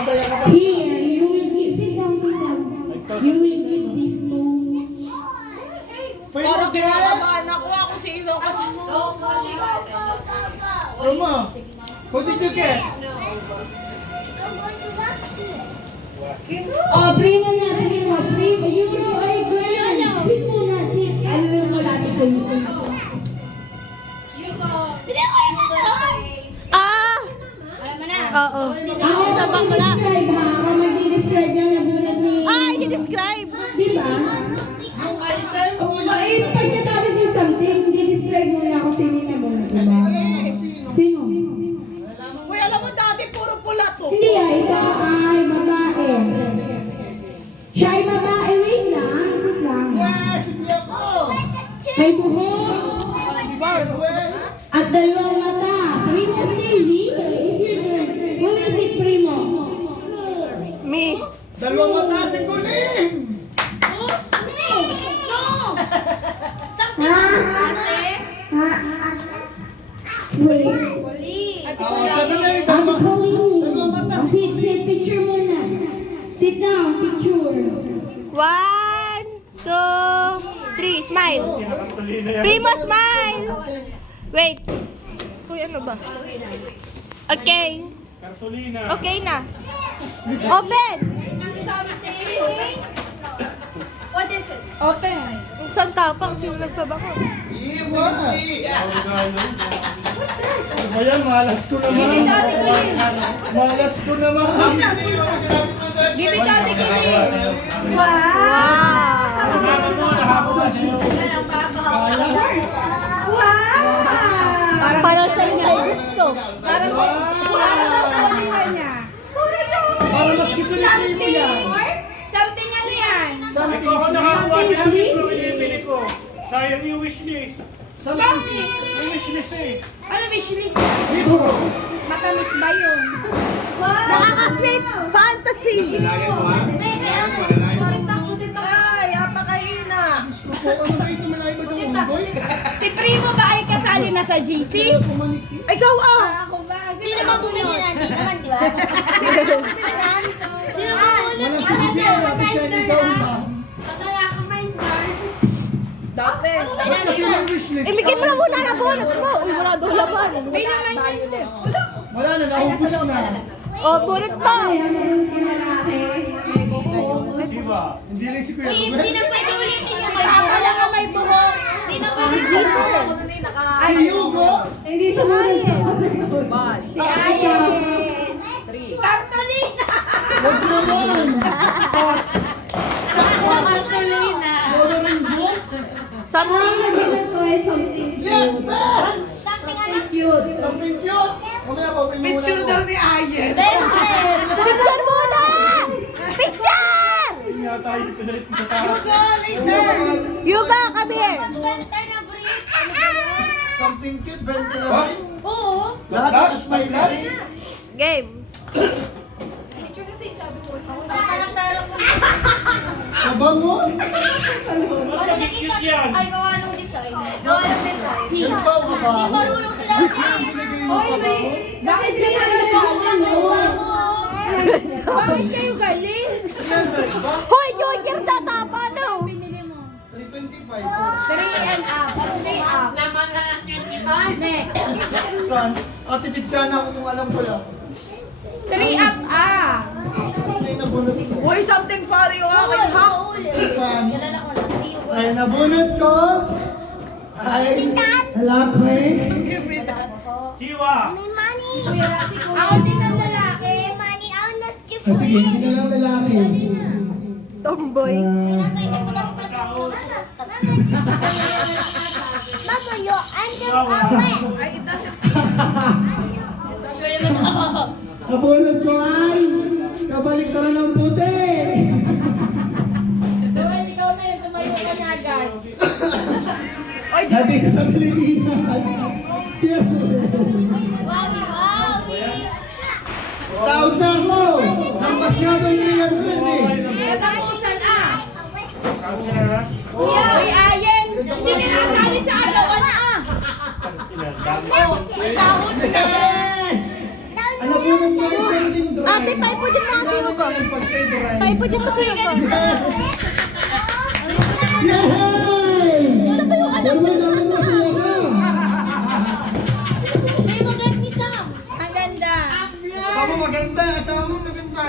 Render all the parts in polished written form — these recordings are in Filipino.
masaya ka pa. Here, you will eat. Sit down, sit down. You will eat this too. Parang kinakabahan ako sino kasi. Roma, what did you get? Oh, primo na, primo. Primo, Euro, ay, Gwen. Sit muna, sit. Ano yung malati ko yun? Oo. Sa bakla. Describe ha, kung mag-describe yung nabunod ni... i-describe. Diba? Mait, pagkatapos yung something, di-describe muna ako sino yung nabunod. Diba? Sino? Uy, alam mo dati puro pula to. Hindi ah, ito ay babae. Siya ay babae, wait lang. Sit lang. Yes, hindi ako. May buhok at dalawang mata. Primo Silvi, who is it, Primo? Me. Dalawang mata si Colin. Huli. Sabi na yung I'm dalawang calling mata you. si Sit, picture muna. Sit down, picture. 1, 2, 3. Smile. Primo, smile. Wait. Uy, ano ba? Okay. Okay na. Open. What is it? Open. Saan tapang sino nagbabako? Easy. Ano ba yan? Malas ko naman. Malas ko naman. Give it out again. Parang siya yung may gusto. Parang niya. Para mas gusto ni Primo yan. Something ano yan? Something Ikaw ako sweet. nakakuha sa akin pero binibili ko. Sayang yung wishlist. Something sweet. Yung wishlist eh. Ano wishlist? Libro. Matamis ba yun? Nakaka-sweet fantasy. Ay, apakaina. Ano ba ito? Malayo ba itong unggoy? Si Primo ba ay kasali na sa GC? Pumanikit. Ikaw ah. Ako ba? Sino ba bumili natin naman, di ba? Wala si Sisiya. Dati siya ni ikaw ba? Dati. Ba't kasi may wishlist? Imigay mo na muna na bunot mo. Uy, wala daw laban. May naman yun. Wala na, naubos na. Oh, bunot mo. Diba? Hindi lang si Kuya Hindi Ruben. na pwede ulitin yung may Ako buhok. lang ang may buhok. Hindi na pwede ulitin. Si Hugo. Hindi sumunod sa Si Aya. Cartolina. Huwag naman. Cartolina. Wala rin joke. Something. Yes, man! Something ano? Something cute. Mamaya pa Picture daw ni Ayen. Picture muna! Picture! Hindi nga tayo pinalit mo sa taas. Yuga, come here. Bantay na brief. Something cute, 20 na ba? Oo. Lahat is my life. Game. Picture kasi sabi ko. Parang parang Sabango. Cute yan. ay gawa ng design. Gawa ng design. Ikaw ka ba? Hindi marunong sila dati. Bakit Hindi ka nag-congrats pa ako. Bakit kayo galing? 300 ba? Hoy, New Year na tama no. Binili mo. 325. 3 and up. 3 up. Naman na 25. Next. Saan? Ate Pichana ako kung alam ko lang. 3 up ah. Tapos may nabunot ko. Uy, something funny yung aking hap. Fan. Kilala ko lang. See you. Ay, nabunot ko. Ay, lalaki. Chiwa. Ako din ang lalaki. Money, I'll not give At sige, hindi na lang lalaki. Tomboy. Nasa ikot ko dapat pala sa ulo. Magulo, andyan away. Ay, it doesn't Nabunot ko ay kabalik ka na ng puti. Ikaw na yun, tumayo ka na agad. Dati ka sa Pilipinas. Wawi, wawi. Sahod na ako. Lampas nga doon 300 eh. Katapusan ah. Yeah. Uy, Ayen! Hindi ka nakasali sa alawan ah. May sahod na. Yes! Ano po nang pwede sa lindro? Ate, 5 Paipod yung mga siyo ko. Paipod yung mga siyo ko. Yay! Ito ba yung anak May naman na siya ka. May mag-get me some. Ang ganda. Ako maganda. Asawa mo maganda.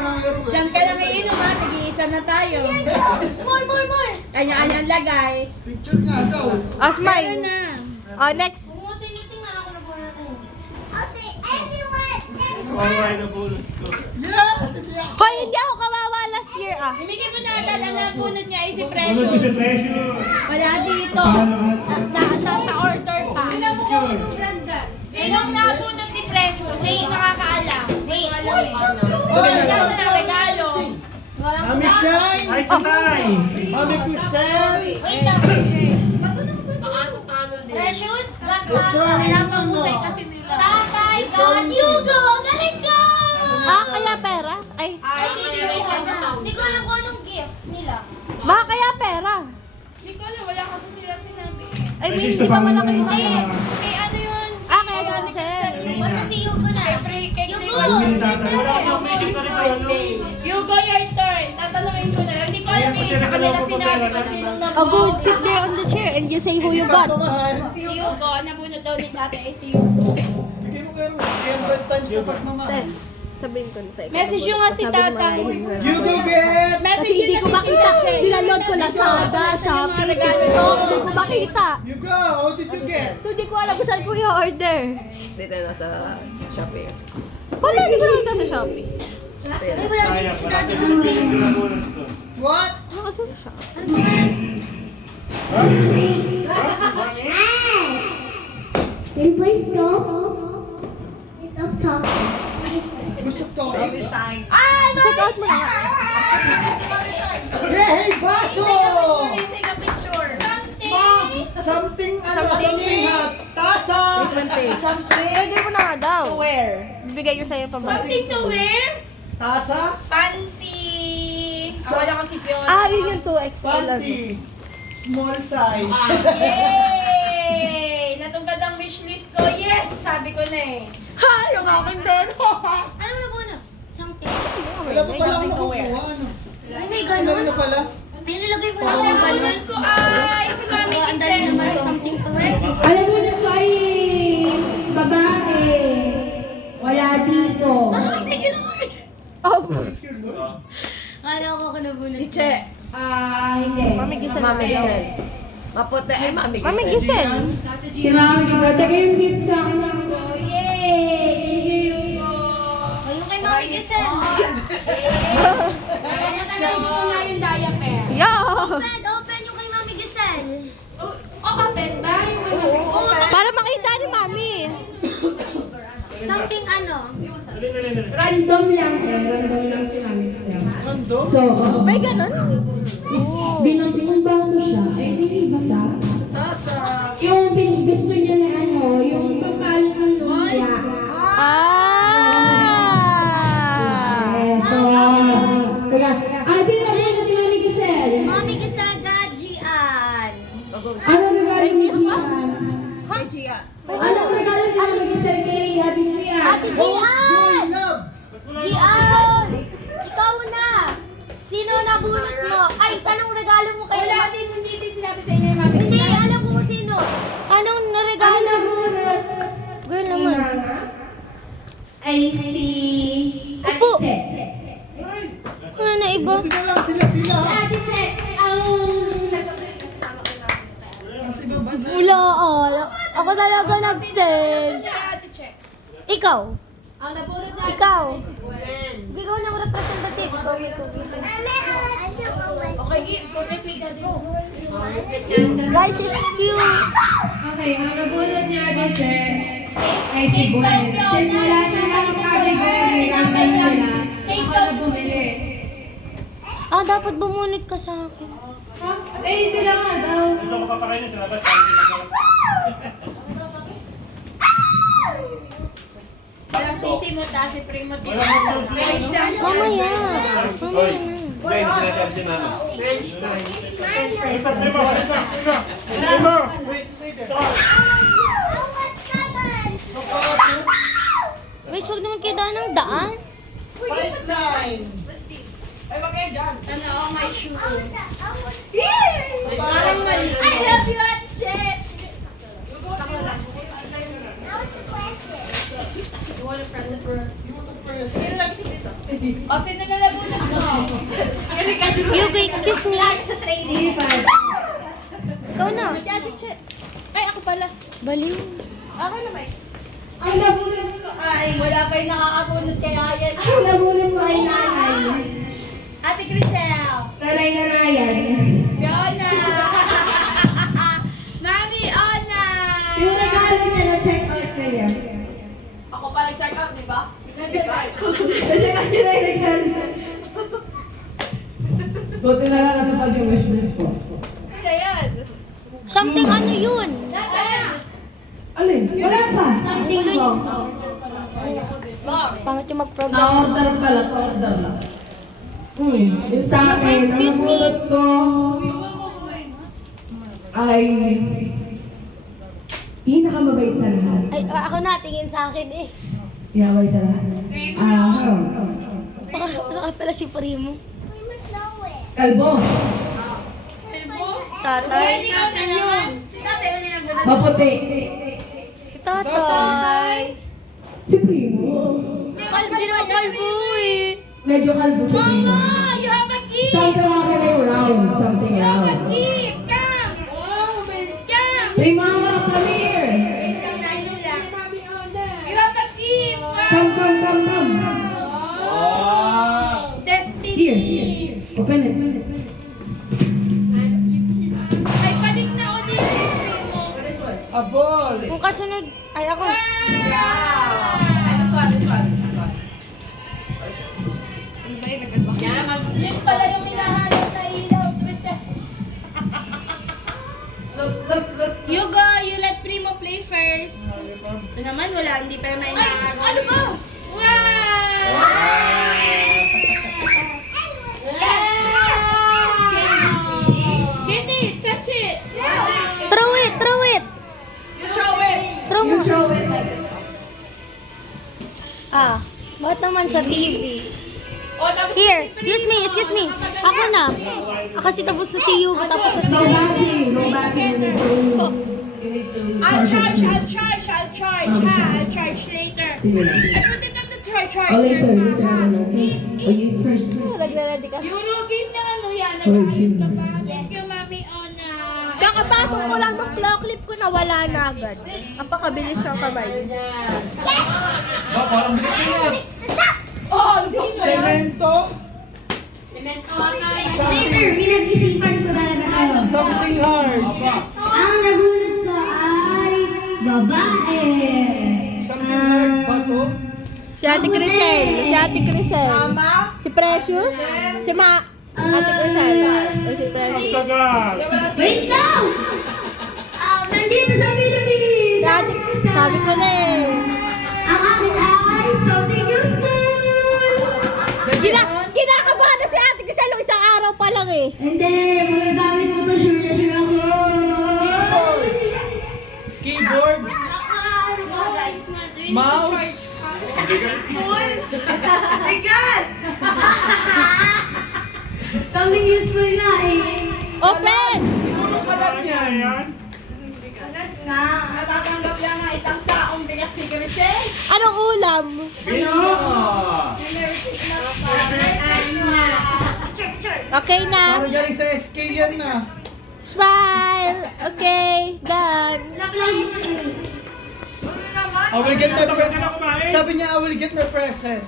Diyan ka lang iinom ha. Nag-iisa na tayo. More. Kanya-kanyang lagay. Picture nga daw. Asmay. Meron na. Oh, next. Tinitingnan ako na po natin. I'll say everyone. Kawawa na bulot ko. Yes! Hindi ako. Hoy, hindi ako kawawa last year ah. Ibigay mo na agad ang napunod niya ay si Bulot ko si Precious. Precious. Wala dito. Nasa order pa. Sinong napunod ni Precious? Hindi nakakaalam. Hindi ko alam kung ano. Bigyan mo ng regalo. Mami Shine! Ay, sa tay. Mami Kusel! Wait lang. Precious, got Kailangan mo sa'yo kasi nila. Tatay, got Hugo. Galing ka! Ah, kaya pera? Ay, Hindi ko alam kung anong gift nila. baka kaya pera. Hindi ko alam. Wala kasi sila sinabi eh. I mean, hindi pa malaki yung May, sa'yo. may ano yun? Ah, kaya cancel. Basta si Hugo na. Free cake Hugo! na yun. Wala akong magic na rin ano. Hugo, your turn. Tatanungin ko na lang. Hindi ko alam Ayan, eh. kasi Sa kanila nakalaw ko sinabi pera. ko sinong Oh, nabuo. good. Sit there on the chair and you say who you got. Mahal. Si Hugo. Nabunod daw ni tatay si Hugo. Bigay mo kayo 300 times na pagmamahal. Sabihin ko na tayo. Message nyo nga si tatay. You go get! Message Kasi hindi nyo ko na makita. Dinaload ko lang sa Shopee. Shopee. Regalo Ito, nyo. hindi ko makita. You go! How did you get? So, di ko alam kung saan ko i-order. Dito na sa Shopee. Wala, di ko nakita sa Shopee. Ay, wala din Sayang, si wala Daddy sila Hugo. bigyan sila bulot ko. What? Nakasun siya. Ano ba yan? Ha? Mami? Can you please stop? Stop talking. Gusto ko. Check out mo na nga. Hey, baso! Take a picture. Something. Something hot. Tasa! Pwede mo na nga daw. Bibigay ko sa'yo pa ba? Something to wear. Tasa? Panty. Wala kasi Fiona. Ah, yun yung 2XL. Panty. Small size. Yay! Natungkad ang wishlist ko. Yes! Sabi ko na eh. Ha! Yung akin din. Ano na po na? Something. Wala pa pala akong makukuha. Ano? Ay, may Ano ganon. na pala? Ay, nilagay ko lang Ang yung napunod ganon. ko ay si Mami Ang dali Giselle. naman yung something to wear. Alam mo na ko ay babae. Wala dito. Ay, thank you Lord. Oh, Kala ko kanabunod. Si Che. Hindi. Mami Giselle. Mami Giselle. Maputi ay Mami Mami Giselle. Giselle. Si Mami Giselle. Taga yung gift sa akin lang ko. Yay! Thank you, Hugo. Ayun kay Mami Giselle. Tatanggalin ko na yung diaper. Yo! Open yung kay Mami Giselle. Open ba? Para makita ni Mami. Something ano? Dali. Random lang eh. Random lang si Mami Giselle. Kando? So, May ganun? binunting baso siya. Ay, hindi basa. Tasa! Yung gusto niya na ano, yung papal ng lumpia. Ah! So, sino na si Mami Giselle? Mami Giselle Gajian. Ano regalo ni Gian? Huh? Ano regalo ni Mami Giselle kay Ate Gian? Ate Gian! Love! Gian! Ikaw na! Sino nabunot mo? Ay, anong regalo mo kay Wala din, hindi din sinabi sa inyo yung Mami Hindi, Giselle. alam ko kung sino. Anong naregalo mo? Girl naman. Ay, si... Upo. Ano na iba? Buti na lang sila. Ate Che, ang... Sa ibang bansa. Wala, ako talaga nag-send. Ate Che. Ikaw. Ang napulot na... Ikaw. Ikaw na representative. Ikaw may cookie. Okay, connect me ka din. Guys, excuse. Okay, ang nabunod niya Ate Che ay si Gwen. Since wala na lang kami Gwen, niraman sila. Ako na bumili. Ah, dapat bumunot ka sa akin. Eh, sila nga daw. Dito ko papakainin sa labas. Para hindi Walang sisi mo, ta, si Primo. Wala mo daw sila, no? Mamaya. Mamaya na. Ben, sinasabi si Mama. Isa, Primo, halika. Primo! Wait, stay there. Guys, huwag naman kayo daan ng daan. Size 9. Ay, wag kayo dyan. Sana all my shoes. Parang mali. I love you, Ate. You want to press it? You want to press it? Sino lang dito? O, sino nalabunan mo? Hugo, excuse me. Sa training. Ikaw na. Ate Che. Ay, ako pala. Baliw. Ako naman. Ang nabunod ko ay... Wala pa yung nakakabunod kay Ayan. Ang nabunod ko ay nanay. Ate Crisel. Nanay-nanayan. Fiona. Mami Ona. Yung regalo niya na-check out na niya. Ako pa nag-check out, di ba? Na-check out niya na yung regalo. Buti na lang ano pag yung wishlist ko. Ano yan? Something ano yun? Nasaan? Alin? Wala pa. Something yun. Pangit yung mag-program. Na-order pala. Na-order lang. Yung sa akin, Excuse me. nabulot ko ay pinakamabait sa lahat. Ay, ako na, tingin sa akin eh. Pinamabait sa lahat. Baka pala si Primo. Kalbo. Tatay. Hindi ko na naman. Si tatay ulit na bunod. Maputi. Si Tatay. Si Primo. Hindi naman kalbo eh. Medyo kalbo si Primo. Mama, you have a gift. Something akin ay round. Something You have a round. gift. Come. Oh, come. Primo, come here. Wait lang tayo lang. You have a gift. Wow. Come. Oh. Destiny. Here. Open it. Ay, panik na ako dito. Primo. A ball. Kung kasunod, ay ako. This one. Yun pala yung hinahanap na ilaw. You go, you let Primo play first. Ito naman, wala, hindi pa naman inaarap. Ano ba? Wow! Get it! Catch it! Throw it! You throw it. Throw mo. Throw it like this. Bakit naman sa TV? O, tapos Here, excuse me. Ako na. Kasi tapos na si Hugo, tapos na si No Hugo. batching. No batching. You need to I'll charge it. charge later. Sige na. I put it on the charge. Oh, later. O, you first. Nagre-ready ka? Euro game na ano yan. Oh, Nag-ayos ka sige. pa. Thank you, Mami Ona. Kakapatong ko lang ng claw clip ko na wala na agad. Ang pakabilis ng kamay. Ba, parang bigat. Oh, Semento. Later, pinag-isipan ko talaga ano. Something hard. Ang nabulot ko ay babae. Something hard ba to? Si Ate Crisel. Si Precious. Si Ate Crisel. O si Precious. Tagal. Wait lang! Nandito sa Philippines! Si Ate, sabi ko na eh. Ang akin ay something useful! Kinakabahan na si Ate Crisel nung isang araw pa lang eh. Hindi, magagamit mo to, sure na sure ako. Keyboard. Mouse. Something useful nga eh. Open! Siguro kalat yan. Ayan. Nga. Natatanggap lang nga isang saong bigas si Grisel. Anong ulam? Okay na. Parang galing sa SK yan na. Smile. Okay. Done. I will get my Pwede na present. kumain. Sabi niya, I will get my present.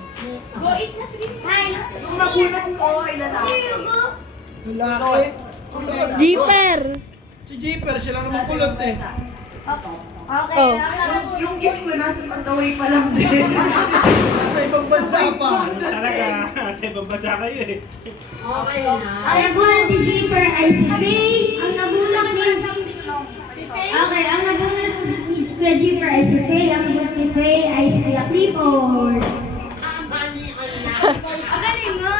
Go eat na, Trin. Hi. Lalaki. Kulot. Jeeper. Si Jeeper, siya lang naman kulot eh. Okay. Oh. Yung gift ko nasa pantaway pa lang din. Nasa ibang bansa pa. Talaga. Sa ibang bansa kayo eh. Ang nabunot ni Jeeper ay si Faye. Ang nabunot ni... Si Faye. Okay, ang nabunot ni Kuya Jeeper ay si Faye. Ang nabunot ni Faye ay si Kuya Clifford. Ang galing nga.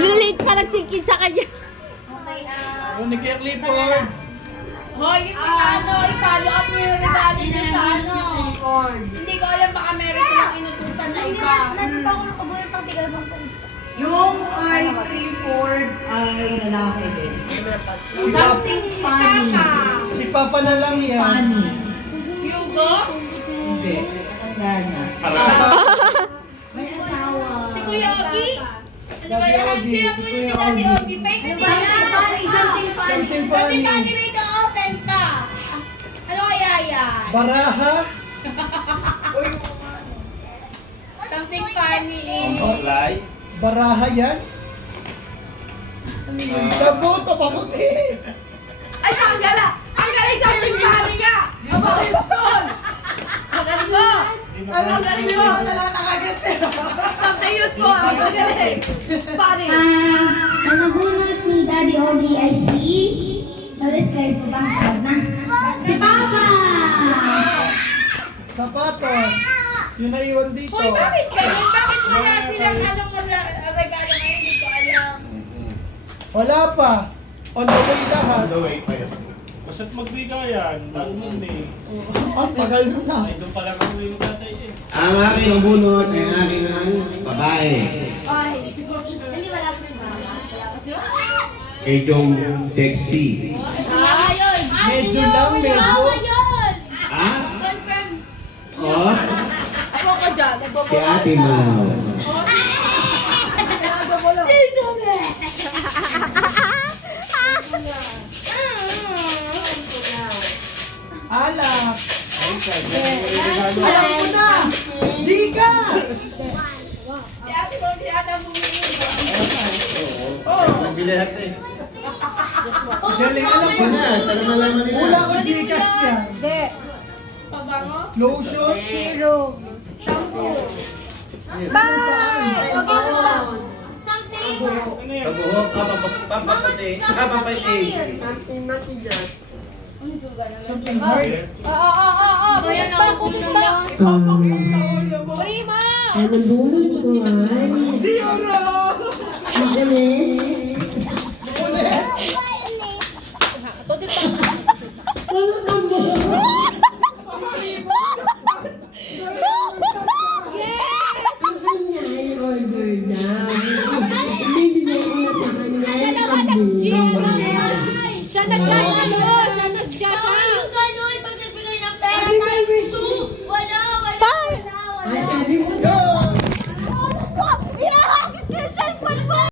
Late pa nagsingkid sa kanya. Okay, Ano kay Clifford? Hoy, yung ano, i-follow up mo yung regalo niya sa ano. Hindi ko alam, baka meron silang inutusan Sanay ka. Nandito ako nakabunot ng tigalbang pa isa. Yung kay Clifford ay lalaki din. Something funny. Si Papa na lang yan. Funny. Hugo? Hindi. Matanda na. May asawa. Si Kuya Ogi? Ano ba Daddy yan? Ogi, Siya po si yung Kuya Daddy Ogi. Ogi. Fake Ano it ba yan? Something funny. Something Sabi funny. ka ni Rito, open ka. Ano kaya yan? Baraha. Something funny is... Baraha yan. Sabot o pabuti. Ay, ang gala! Ang galing something funny nga! Aba, useful! Ang galing mo! Ang galing mo! Ako talaga nakagat sa'yo. Something useful! Ang galing! Funny! Ang nabunot ni Daddy Ogie ay si... Na-describe ko ba? Na? Si Papa! Sapatos. Yung naiwan dito. Hoy, bakit ganun? Bakit wala silang anong regalo ngayon? Hindi ko alam. Wala pa. On the way lahat. Basta't magbigayan. Bago nun eh. Ang tagal mo na. Ay, doon pala kami yung tatay eh. Ang aking nabunot ay ang aking babae. Hindi, wala pa si Mama. Wala pa si Mama. Kay Jong Sexy. Ayun! Medyo lang, medyo. Mama yun! Ah? Confirm. Oh? Ay, mo ka dyan. Si Ate Mau. Alak. Alam ko na. Jika. Si Ate mo, hindi ata bumili. Nabili natin. Galing, alam ko na. Talaga naman nila. Wala ko Gcash yan. Pabango? Lotion. Something. Ano yan? Pagbuhok, papaputi, papapaiti. Something hard. Ayan ako naman. Siya nagkaya